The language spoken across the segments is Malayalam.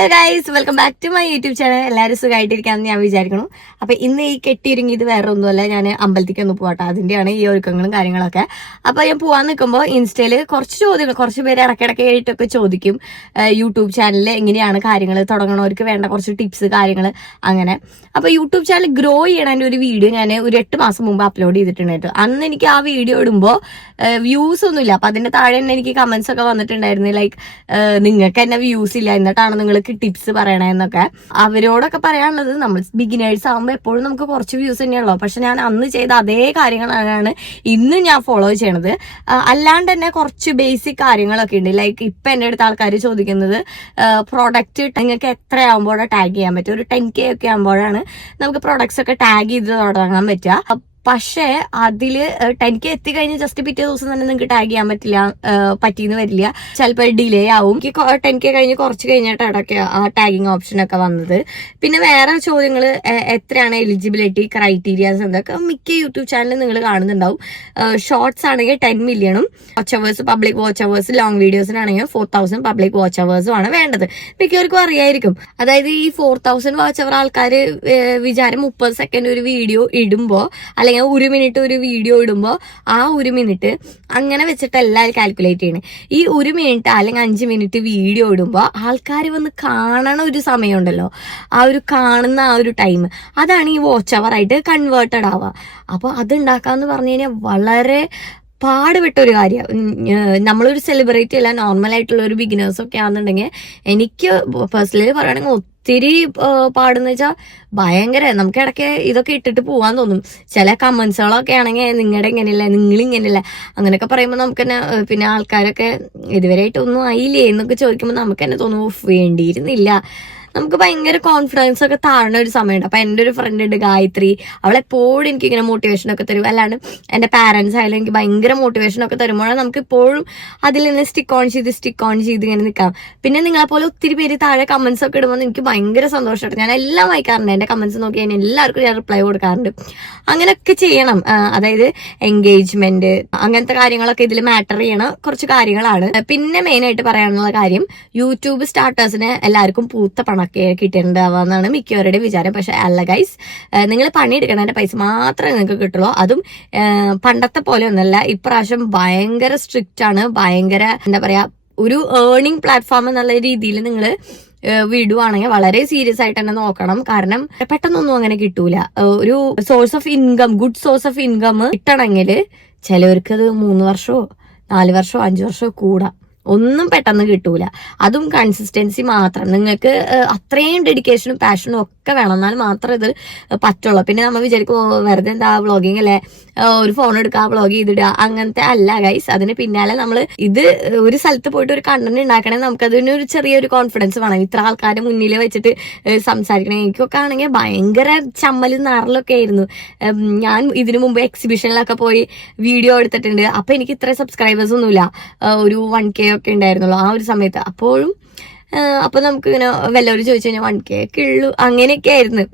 Hello guys, welcome back to my YouTube channel. എല്ലാവരും സുഖമായിട്ടിരിക്കാമെന്ന് ഞാൻ വിചാരിക്കണം. അപ്പൊ ഇന്ന് ഈ കെട്ടിയിരുങ്ങിയത് വേറെ ഒന്നുമല്ല, ഞാൻ അമ്പലത്തിലേക്ക് ഒന്ന് പോകട്ടെ, അതിന്റെയാണ് ഈ ഒരുക്കങ്ങളും കാര്യങ്ങളൊക്കെ. അപ്പൊ ഞാൻ പോവാൻ നിൽക്കുമ്പോൾ ഇൻസ്റ്റയില് കുറച്ച് ചോദ്യങ്ങൾ, കുറച്ച് പേര് ഇടയ്ക്കിടയ്ക്ക് ആയിട്ടൊക്കെ ചോദിക്കും, യൂട്യൂബ് ചാനലിൽ എങ്ങനെയാണ് കാര്യങ്ങൾ തുടങ്ങണവർക്ക് വേണ്ട കുറച്ച് ടിപ്സ് കാര്യങ്ങൾ അങ്ങനെ. അപ്പൊ യൂട്യൂബ് ചാനൽ ഗ്രോ ചെയ്യണതിന്റെ ഒരു വീഡിയോ ഞാൻ ഒരു 8 മാസം മുമ്പ് അപ്ലോഡ് ചെയ്തിട്ടുണ്ടായിരുന്നു. അന്ന് എനിക്ക് ആ വീഡിയോ ഇടുമ്പോൾ വ്യൂസ് ഒന്നുമില്ല. അപ്പൊ അതിന്റെ താഴെ തന്നെ എനിക്ക് കമന്റ്സ് ഒക്കെ വന്നിട്ടുണ്ടായിരുന്നു, ലൈക്ക് നിങ്ങൾക്ക് തന്നെ വ്യൂസ് ഇല്ല, എന്നിട്ടാണ് നിങ്ങൾക്ക് ടിപ്സ് പറയണെന്നൊക്കെ. അവരോടൊക്കെ പറയാനുള്ളത്, നമ്മൾ ബിഗിനേഴ്സ് ആകുമ്പോൾ എപ്പോഴും നമുക്ക് കുറച്ച് വ്യൂസ് തന്നെയുള്ളൂ. പക്ഷെ ഞാൻ അന്ന് ചെയ്ത അതേ കാര്യങ്ങളാണ് ഇന്ന് ഞാൻ ഫോളോ ചെയ്യണത്. അല്ലാണ്ട് തന്നെ കുറച്ച് ബേസിക് കാര്യങ്ങളൊക്കെ ഉണ്ട്. ലൈക്ക് ഇപ്പൊ എന്റെ അടുത്ത് ആൾക്കാർ ചോദിക്കുന്നത്, പ്രോഡക്റ്റ് നിങ്ങൾക്ക് എത്രയാകുമ്പോഴാണ് ടാഗ് ചെയ്യാൻ പറ്റും. ഒരു 10K ഒക്കെ ആകുമ്പോഴാണ് നമുക്ക് പ്രോഡക്ട്സ് ഒക്കെ ടാഗ് ചെയ്ത് തുടങ്ങാൻ പറ്റുക. പക്ഷേ അതില് 10K എത്തിക്കഴിഞ്ഞ് ജസ്റ്റ് പിറ്റേ ദിവസം തന്നെ നിങ്ങൾക്ക് ടാഗ് ചെയ്യാൻ പറ്റിയെന്ന് വരില്ല. ചിലപ്പോൾ ഡിലേ ആവും. 10K കഴിഞ്ഞ് കുറച്ച് കഴിഞ്ഞിട്ട് ഇടയ്ക്ക് ആ ടാഗിങ് ഓപ്ഷൻ ഒക്കെ വന്നത്. പിന്നെ വേറെ ചോദ്യങ്ങൾ, എത്രയാണ് എലിജിബിലിറ്റി ക്രൈറ്റീരിയാസ് എന്നൊക്കെ മിക്ക യൂട്യൂബ് ചാനലിൽ നിങ്ങൾ കാണുന്നുണ്ടാവും. ഷോർട്സ് ആണെങ്കിൽ 10 മില്യണും watch hours, public watch hours, long വീഡിയോസിനാണെങ്കിൽ 4000 പബ്ലിക് വാച്ച് അവേഴ്സും ആണ് വേണ്ടത്. മിക്കവർക്കും അറിയായിരിക്കും. അതായത് ഈ 4000 വാച്ച് അവർ ആൾക്കാർ വിചാരം 30 സെക്കൻഡ് ഒരു വീഡിയോ ഇടുമ്പോൾ, അല്ലെങ്കിൽ 1 മിനിറ്റ് ഒരു വീഡിയോ ഇടുമ്പോൾ ആ 1 മിനിറ്റ് അങ്ങനെ വെച്ചിട്ട് എല്ലാവരും കാൽക്കുലേറ്റ് ചെയ്യണേ. ഈ 1 മിനിറ്റ് അല്ലെങ്കിൽ 5 മിനിറ്റ് വീഡിയോ ഇടുമ്പോൾ ആൾക്കാർ വന്ന് കാണണ ഒരു സമയമുണ്ടല്ലോ, ആ ഒരു കാണുന്ന ആ ഒരു ടൈം, അതാണ് ഈ വാച്ച് അവർ ആയിട്ട് കൺവേർട്ടഡ് ആവുക. അപ്പോൾ അത് ഉണ്ടാക്കാന്ന് പറഞ്ഞു കഴിഞ്ഞാൽ വളരെ പാടുപെട്ട ഒരു കാര്യം. നമ്മളൊരു സെലിബ്രിറ്റി അല്ല, നോർമൽ ആയിട്ടുള്ള ഒരു ബിഗിനേഴ്സ് ഒക്കെ ആണെന്നുണ്ടെങ്കിൽ എനിക്ക് പേഴ്സണലി പറയുകയാണെങ്കിൽ ഒത്തിരി പാടെന്ന് വെച്ചാൽ ഭയങ്കര. നമുക്ക് ഇടയ്ക്ക് ഇതൊക്കെ ഇട്ടിട്ട് പോവാൻ തോന്നും. ചില കമന്റ്സുകളൊക്കെ ആണെങ്കിൽ നിങ്ങളുടെ ഇങ്ങനെയല്ല, നിങ്ങളിങ്ങനെയല്ല അങ്ങനെയൊക്കെ പറയുമ്പോൾ നമുക്ക് തന്നെ, പിന്നെ ആൾക്കാരൊക്കെ ഇതുവരെയായിട്ടൊന്നും ആയില്ലേ എന്നൊക്കെ ചോദിക്കുമ്പോൾ നമുക്ക് തന്നെ തോന്നും, വേണ്ടിയിരുന്നില്ല. നമുക്ക് ഭയങ്കര കോൺഫിഡൻസ് ഒക്കെ താഴ്ന്ന ഒരു സമയമുണ്ട്. അപ്പൊ എൻ്റെ ഒരു ഫ്രണ്ട് ഉണ്ട്, ഗായത്രി. അവളെപ്പോഴും എനിക്ക് ഇങ്ങനെ മോട്ടിവേഷൻ ഒക്കെ തരും. അല്ലാണ്ട് എൻ്റെ പാരൻസ് ആയാലും എനിക്ക് ഭയങ്കര മോട്ടിവേഷൻ ഒക്കെ തരുമ്പോഴാണ് നമുക്ക് ഇപ്പോഴും അതിൽ നിന്ന് സ്റ്റിക്ക് ഓൺ ചെയ്ത് ഇങ്ങനെ നിൽക്കാം. പിന്നെ നിങ്ങളെപ്പോലെ ഒത്തിരി പേര് താഴെ കമന്റ്സ് ഒക്കെ ഇടുമ്പോൾ എനിക്ക് ഭയങ്കര സന്തോഷമായിട്ട് ഞാൻ എല്ലാം വായിക്കാറുണ്ട്. എൻ്റെ കമന്റ്സ് നോക്കി കഴിഞ്ഞാൽ എല്ലാവർക്കും ഞാൻ റിപ്ലൈ കൊടുക്കാറുണ്ട്. അങ്ങനെയൊക്കെ ചെയ്യണം. അതായത് എൻഗേജ്മെന്റ് അങ്ങനത്തെ കാര്യങ്ങളൊക്കെ ഇതിൽ മാറ്റർ ചെയ്യണ കുറച്ച് കാര്യങ്ങളാണ്. പിന്നെ മെയിൻ ആയിട്ട് പറയാനുള്ള കാര്യം, യൂട്യൂബ് സ്റ്റാർട്ടേഴ്സിന് എല്ലാവർക്കും പൂത്ത പണമൊക്കെ കിട്ടിയിട്ടുണ്ടാവാന്നാണ് മിക്കവരുടെ വിചാരം. പക്ഷെ അല്ല ഗൈസ്, നിങ്ങൾ പണിയെടുക്കണതിന്റെ പൈസ മാത്രമേ നിങ്ങൾക്ക് കിട്ടുള്ളൂ. അതും പണ്ടത്തെ പോലെ ഒന്നല്ല. ഇപ്രാവശ്യം ഭയങ്കര സ്ട്രിക്റ്റ് ആണ്. ഭയങ്കര എന്താ പറയാ, ഒരു ഏർണിംഗ് പ്ലാറ്റ്ഫോം എന്നുള്ള രീതിയിൽ നിങ്ങൾ വിടുവാണെങ്കിൽ വളരെ സീരിയസ് ആയിട്ട് തന്നെ നോക്കണം. കാരണം പെട്ടെന്നൊന്നും അങ്ങനെ കിട്ടൂല. ഒരു source of income, good source of income കിട്ടണമെങ്കിൽ ചിലവർക്ക് അത് 3 വർഷമോ 4 വർഷമോ 5 വർഷമോ കൂടാ. ഒന്നും പെട്ടെന്ന് കിട്ടൂല. അതും കൺസിസ്റ്റൻസി മാത്രം. നിങ്ങൾക്ക് അത്രയും ഡെഡിക്കേഷനും പാഷനും ഒക്കെ വേണം, എന്നാൽ മാത്രമേ ഇത് പറ്റുള്ളൂ. പിന്നെ നമ്മൾ വിചാരിക്കും വെറുതെ എന്താ വ്ളോഗിങ് അല്ലേ, ഒരു ഫോൺ എടുക്കുക വ്ളോഗ് ചെയ്തിടുക, അങ്ങനത്തെ അല്ല ഗൈസ്. അതിന് പിന്നാലെ നമ്മൾ ഇത് ഒരു സ്ഥലത്ത് പോയിട്ട് ഒരു കണ്ടന്റ് ഉണ്ടാക്കണമെങ്കിൽ നമുക്ക് അതിനൊരു ചെറിയൊരു കോൺഫിഡൻസ് വേണം. ഇത്ര ആൾക്കാരെ മുന്നിൽ വെച്ചിട്ട് സംസാരിക്കണം. എനിക്കൊക്കെ ആണെങ്കിൽ ഭയങ്കര ചമ്മലും നാറലൊക്കെ ആയിരുന്നു. ഞാൻ ഇതിനു മുമ്പ് എക്സിബിഷനിലൊക്കെ പോയി വീഡിയോ എടുത്തിട്ടുണ്ട്. അപ്പൊ എനിക്ക് ഇത്ര സബ്സ്ക്രൈബേഴ്സ് ഒന്നുമില്ല, ഒരു 1K ഒക്കെ ഉണ്ടായിരുന്നുള്ളൂ ആ ഒരു സമയത്ത്. അപ്പോഴും അപ്പൊ നമുക്ക് ഇങ്ങനെ വല്ലവരും ചോദിച്ചു കഴിഞ്ഞാൽ 1K ഒക്കെ ഉള്ളൂ, അങ്ങനെയൊക്കെ ആയിരുന്നു.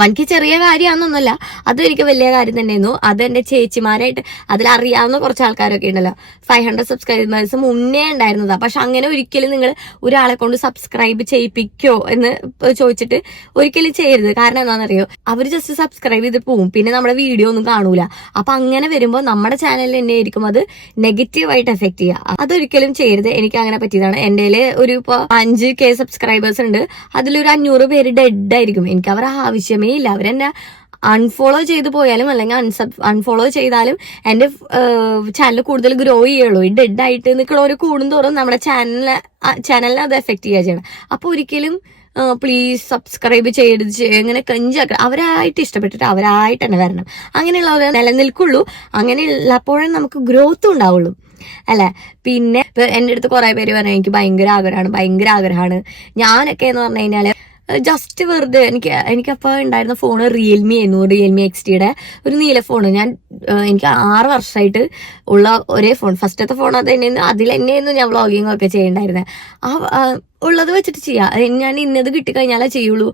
1K ചെറിയ കാര്യമാണെന്നൊന്നുമല്ല, അതും എനിക്ക് വലിയ കാര്യം തന്നെയായിരുന്നു. അത് എൻ്റെ ചേച്ചിമാരായിട്ട് അതിലറിയാവുന്ന കുറച്ച് ആൾക്കാരൊക്കെ ഉണ്ടല്ലോ, 500 സബ്സ്ക്രൈബേഴ്സ് മുന്നേ ഉണ്ടായിരുന്നതാ. പക്ഷെ അങ്ങനെ ഒരിക്കലും നിങ്ങൾ ഒരാളെ കൊണ്ട് സബ്സ്ക്രൈബ് ചെയ്യിപ്പിക്കോ എന്ന് ചോദിച്ചിട്ട് ഒരിക്കലും ചെയ്യരുത്. കാരണം എന്താണെന്നറിയോ, അവർ ജസ്റ്റ് സബ്സ്ക്രൈബ് ചെയ്ത് പോവും, പിന്നെ നമ്മുടെ വീഡിയോ ഒന്നും കാണൂല. അപ്പൊ അങ്ങനെ വരുമ്പോൾ നമ്മുടെ ചാനലിൽ തന്നെ ആയിരിക്കും അത് നെഗറ്റീവായിട്ട് എഫക്ട് ചെയ്യുക. അതൊരിക്കലും ചെയ്യരുത്. എനിക്ക് അങ്ങനെ പറ്റിയതാണ്. എൻ്റെ ഒരു ഇപ്പോൾ 5K സബ്സ്ക്രൈബേഴ്സ് ഉണ്ട്, അതിലൊരു 500 പേര് ഡെഡ് ആയിരിക്കും. എനിക്ക് അവരെ ആവശ്യമേ ഇല്ല. അവരെന്നെ അൺഫോളോ ചെയ്ത് പോയാലും അല്ലെങ്കിൽ അൺഫോളോ ചെയ്താലും എൻ്റെ ചാനൽ കൂടുതൽ ഗ്രോ ചെയ്യുള്ളൂ. ഈ ഡെഡ് ആയിട്ട് നിൽക്കണവർ കൂടുന്തോറും നമ്മുടെ ചാനലിനെ അത് എഫക്ട് ചെയ്യുക ചെയ്യണം. അപ്പൊ ഒരിക്കലും പ്ലീസ് സബ്സ്ക്രൈബ് ചെയ്യരുത്. ഇങ്ങനെ കഞ്ചാക്കുക. അവരായിട്ട് ഇഷ്ടപ്പെട്ടിട്ട് അവരായിട്ട് തന്നെ വരണം. അങ്ങനെയുള്ളവരെ നിലനിൽക്കുള്ളൂ. അങ്ങനെയുള്ളപ്പോഴേ നമുക്ക് ഗ്രോത്തും ഉണ്ടാവുള്ളൂ, അല്ലെ. പിന്നെ എൻ്റെ അടുത്ത് കുറെ പേര് പറഞ്ഞു എനിക്ക് ഭയങ്കര ആഗ്രഹമാണ്. ഞാനൊക്കെ എന്ന് പറഞ്ഞു കഴിഞ്ഞാല് ജസ്റ്റ് വെറുതെ എനിക്കപ്പോൾ ഉണ്ടായിരുന്ന ഫോണ് റിയൽമി ആയിരുന്നു, റിയൽമി XTയുടെ ഒരു നീല ഫോണ്. എനിക്ക് 6 വർഷമായിട്ട് ഉള്ള ഒരേ ഫോൺ, ഫസ്റ്റത്തെ ഫോൺ അത് തന്നെയായിരുന്നു. അതിൽ തന്നെയായിരുന്നു ഞാൻ വ്ളോഗിങ് ഒക്കെ ചെയ്യണ്ടായിരുന്നത്. ഉള്ളത് വെച്ചിട്ട് ചെയ്യാം. ഞാൻ ഇന്നത് കിട്ടിക്കഴിഞ്ഞാലേ ചെയ്യുള്ളൂ,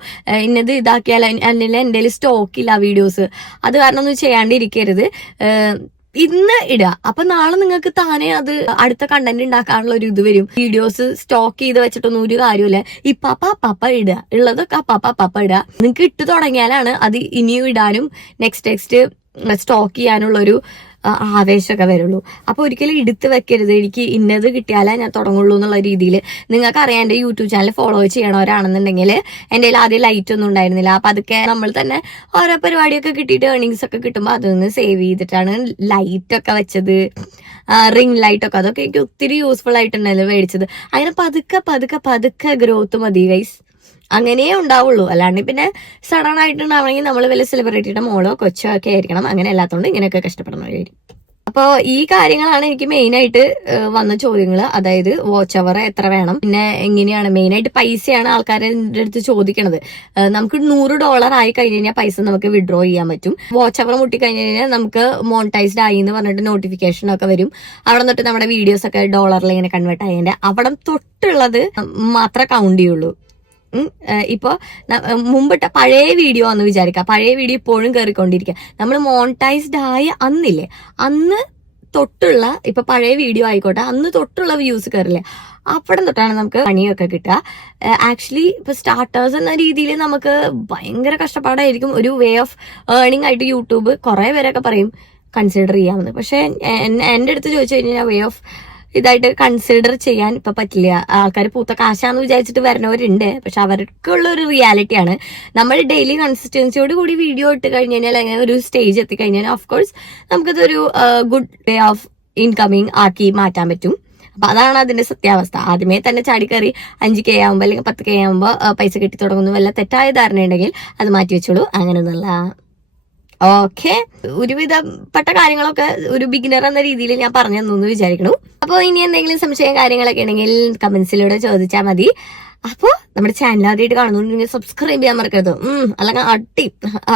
ഇന്നത് ഇതാക്കിയാൽ അല്ലെങ്കിൽ എൻ്റെ സ്റ്റോക്കില്ല വീഡിയോസ്, അത് കാരണം ഒന്നും ചെയ്യാണ്ടിരിക്കരുത്. ഇന്ന് ഇടുക. അപ്പൊ നാളെ നിങ്ങൾക്ക് താനേ അത് അടുത്ത കണ്ടന്റ് ഉണ്ടാക്കാനുള്ള ഒരു ഇത് വരും. വീഡിയോസ് സ്റ്റോക്ക് ചെയ്ത് വെച്ചിട്ടൊന്നും ഒരു കാര്യമില്ല. പപ്പ ഇടുക, ഉള്ളതൊക്കെ പപ്പ ഇടുക. നിങ്ങൾക്ക് ഇട്ട് തുടങ്ങിയാലാണ് അത് ഇനിയും ഇടാനും നെക്സ്റ്റ് സ്റ്റോക്ക് ചെയ്യാനുള്ളൊരു ആവേശമൊക്കെ വരുള്ളൂ. അപ്പൊ ഒരിക്കലും എടുത്ത് വെക്കരുത്, എനിക്ക് ഇന്നത് കിട്ടിയാലേ ഞാൻ തുടങ്ങുള്ളൂ എന്നുള്ള രീതിയിൽ. നിങ്ങൾക്ക് അറിയാം, എന്റെ യൂട്യൂബ് ചാനൽ ഫോളോ ചെയ്യണവരാണെന്നുണ്ടെങ്കിൽ എന്റെ കയ്യിൽ ആദ്യം ലൈറ്റ് ഒന്നും ഉണ്ടായിരുന്നില്ല. അപ്പൊ അതൊക്കെ നമ്മൾ തന്നെ ഓരോ പരിപാടിയൊക്കെ കിട്ടിയിട്ട് ഏർണിങ്സ് ഒക്കെ കിട്ടുമ്പോൾ അതൊന്ന് സേവ് ചെയ്തിട്ടാണ് ലൈറ്റ് ഒക്കെ വെച്ചത്. റിംഗ് ലൈറ്റ് ഒക്കെ, അതൊക്കെ എനിക്ക് ഒത്തിരി യൂസ്ഫുൾ ആയിട്ടുണ്ടല്ലോ മേടിച്ചത്. അങ്ങനെ പതുക്കെ ഗ്രോത്ത് മതി ഗൈസ്. അങ്ങനെയേ ഉണ്ടാവുള്ളൂ. അല്ലാണ്ട് പിന്നെ സഡൻ ആയിട്ടുണ്ടാവണമെങ്കിൽ നമ്മൾ വലിയ സെലിബ്രിറ്റിയുടെ മോളോ കൊച്ചോ ഒക്കെ ആയിരിക്കണം. അങ്ങനെ അല്ലാത്തതുകൊണ്ട് ഇങ്ങനെയൊക്കെ കഷ്ടപ്പെടണമായിരിക്കും. അപ്പോൾ ഈ കാര്യങ്ങളാണ് എനിക്ക് മെയിനായിട്ട് വന്ന ചോദ്യങ്ങൾ. അതായത് വാച്ച് അവർ എത്ര വേണം, പിന്നെ എങ്ങനെയാണ്, മെയിനായിട്ട് പൈസയാണ് ആൾക്കാരുടെ അടുത്ത് ചോദിക്കണത്. നമുക്ക് $100 ആയി കഴിഞ്ഞ് കഴിഞ്ഞാൽ പൈസ നമുക്ക് വിഡ്രോ ചെയ്യാൻ പറ്റും. വാച്ച് അവർ മുട്ടിക്കഴിഞ്ഞ് കഴിഞ്ഞാൽ നമുക്ക് മോണിറ്റൈസ്ഡ് ആയി എന്ന് പറഞ്ഞിട്ട് നോട്ടിഫിക്കേഷൻ ഒക്കെ വരും. അവിടെ തൊട്ട് നമ്മുടെ വീഡിയോസ് ഒക്കെ ഡോളറിൽ ഇങ്ങനെ കൺവേർട്ട് ആയതിന്റെ അവിടെ തൊട്ടുള്ളത് മാത്രമേ കൗണ്ട് ചെയ്യുള്ളൂ. ഇപ്പൊ മുമ്പിട്ട പഴയ വീഡിയോ എന്ന് വിചാരിക്കുക, പഴയ വീഡിയോ ഇപ്പോഴും കയറിക്കൊണ്ടിരിക്കുക. നമ്മൾ മോണിറ്റൈസ്ഡ് ആയ അന്നില്ലേ, അന്ന് തൊട്ടുള്ള, ഇപ്പൊ പഴയ വീഡിയോ ആയിക്കോട്ടെ, അന്ന് തൊട്ടുള്ള വ്യൂസ് കയറില്ലേ, അവിടെ തൊട്ടാണ് നമുക്ക് പണിയൊക്കെ കിട്ടുക. ആക്ച്വലി ഇപ്പൊ സ്റ്റാർട്ടേഴ്സ് എന്ന രീതിയിൽ നമുക്ക് ഭയങ്കര കഷ്ടപ്പാടായിരിക്കും. ഒരു വേ ഓഫ് ഏർണിംഗ് ആയിട്ട് യൂട്യൂബ് കുറെ പേരൊക്കെ പറയും കൺസിഡർ ചെയ്യാമെന്ന്. പക്ഷെ എന്റെ അടുത്ത് ചോദിച്ചു കഴിഞ്ഞാൽ വേ ഓഫ് ഇതായിട്ട് കൺസിഡർ ചെയ്യാൻ ഇപ്പൊ പറ്റില്ല. ആൾക്കാർ പൂത്ത കാശാന്ന് വിചാരിച്ചിട്ട് വരുന്നവരുണ്ട്. പക്ഷെ അവർക്കുള്ള ഒരു റിയാലിറ്റിയാണ്. നമ്മൾ ഡെയിലി കൺസിസ്റ്റൻസിയോട് കൂടി വീഡിയോ ഇട്ട് കഴിഞ്ഞ് കഴിഞ്ഞാൽ, അങ്ങനെ ഒരു സ്റ്റേജ് എത്തിക്കഴിഞ്ഞാൽ ഓഫ്കോഴ്സ് നമുക്കതൊരു ഗുഡ് വേ ഓഫ് ഇൻകമിങ് ആക്കി മാറ്റാൻ പറ്റും. അപ്പൊ അതാണ് അതിന്റെ സത്യാവസ്ഥ. ആദ്യമേ തന്നെ ചാടിക്കറി 5K ആകുമ്പോൾ അല്ലെങ്കിൽ 10K ആകുമ്പോൾ പൈസ കിട്ടി തുടങ്ങുന്നു വല്ല തെറ്റായ ധാരണയുണ്ടെങ്കിൽ അത് മാറ്റി വെച്ചോളൂ. അങ്ങനെയൊന്നുമല്ല. ഓക്കെ, ഒരുവിധപ്പെട്ട കാര്യങ്ങളൊക്കെ ഒരു ബിഗിനർ എന്ന രീതിയിൽ ഞാൻ പറഞ്ഞു തന്നു വിചാരിക്കണു. അപ്പോൾ ഇനി എന്തെങ്കിലും സംശയം കാര്യങ്ങളൊക്കെ ഉണ്ടെങ്കിൽ കമന്റ്സിലൂടെ ചോദിച്ചാൽ മതി. അപ്പോൾ നമ്മുടെ ചാനൽ ആദ്യമായിട്ട് കാണുന്നുണ്ടെങ്കിൽ സബ്സ്ക്രൈബ് ചെയ്യാൻ മറക്കരുത്. അല്ലെങ്കിൽ അട്ടി.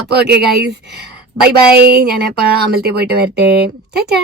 അപ്പോൾ ഓക്കെ ഗൈസ്, ബൈ. ഞാനപ്പോൾ അമ്പലത്തിൽ പോയിട്ട് വരട്ടെ. ടാറ്റാ.